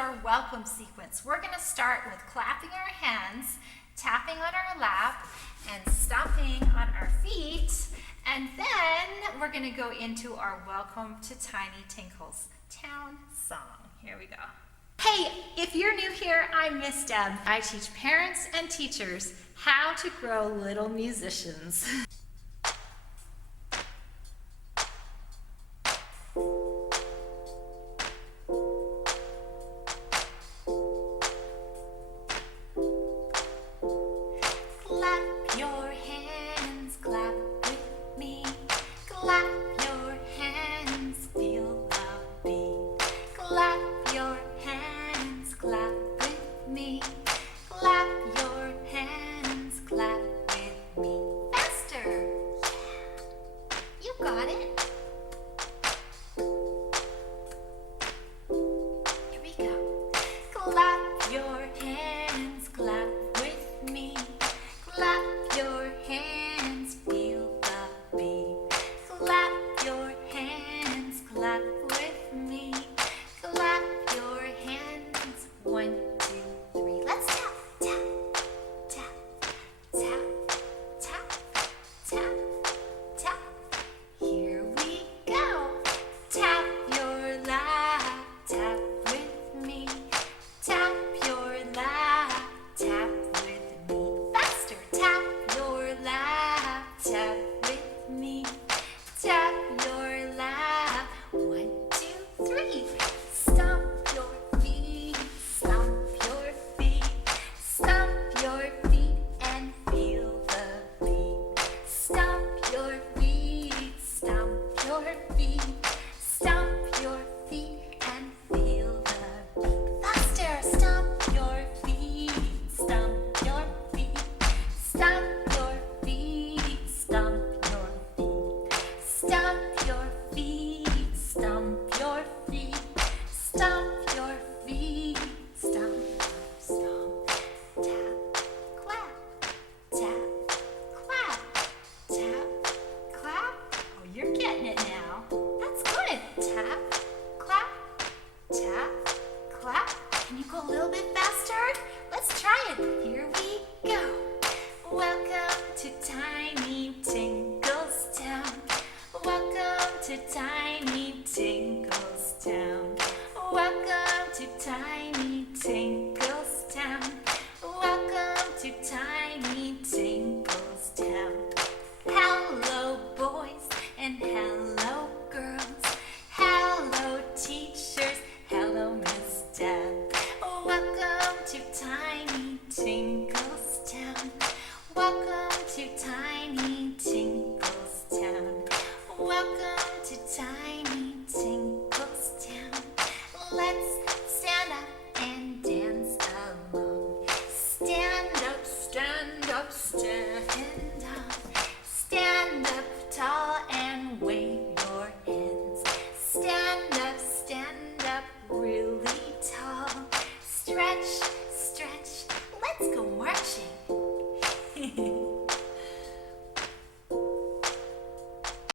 our welcome sequence. We're going to start with clapping our hands, tapping on our lap, and stomping on our feet. And then we're going to go into our Welcome to Tiny Tinkle's Town song. Here we go. Hey, if you're new here, I'm Miss Deb. I teach parents and teachers how to grow little musicians. Clap your hands, clap with me. Clap your hands, feel the beat. Clap your hands, clap with me. Clap your hands, clap with me. Faster! Yeah. You got it. Here we go. Clap your hands, clap with me. Clap your hands, feel the beat. Clap your hands, clap with me. Clap your hands, 1, 2, 3. Let's tap, tap, tap, tap, tap, tap, tap. Here we go. Tap your lap, tap with me. Tap your lap, tap with me. Faster, tap your lap, tap with me. Tap your lap, 1, 2, 3. Stomp your feet, stomp your feet. Stomp your feet and feel the beat. Stomp your feet, stomp your feet. Stomp your feet and feel the beat. Faster, stomp your feet, stomp your feet. Stomp your feet, stomp your feet. Stomp your feet, stomp your feet. Stomp your feet, stomp, stomp. Tap, clap, tap, clap, tap, clap. Oh, you're getting it now. That's good. Tap, clap, tap, clap. Can you go a little bit faster? Let's try it. Here we go. Welcome to Tiny Tinkle's Town. Welcome to Tiny Tinkle's Town. Welcome to Tiny Tinkle's Town. Welcome to Tiny Tinkle's Town. Hello, boys, and hello, girls. Hello, teachers. Hello, Miss Deb. Welcome to Tiny Tinkle's Town. Welcome to Tiny Tinkle's Town. Welcome to Tiny Tinkle's Town. Let's stand up and dance along. Stand up, stand up, stand up. Stand up tall and wave your hands. Stand up, really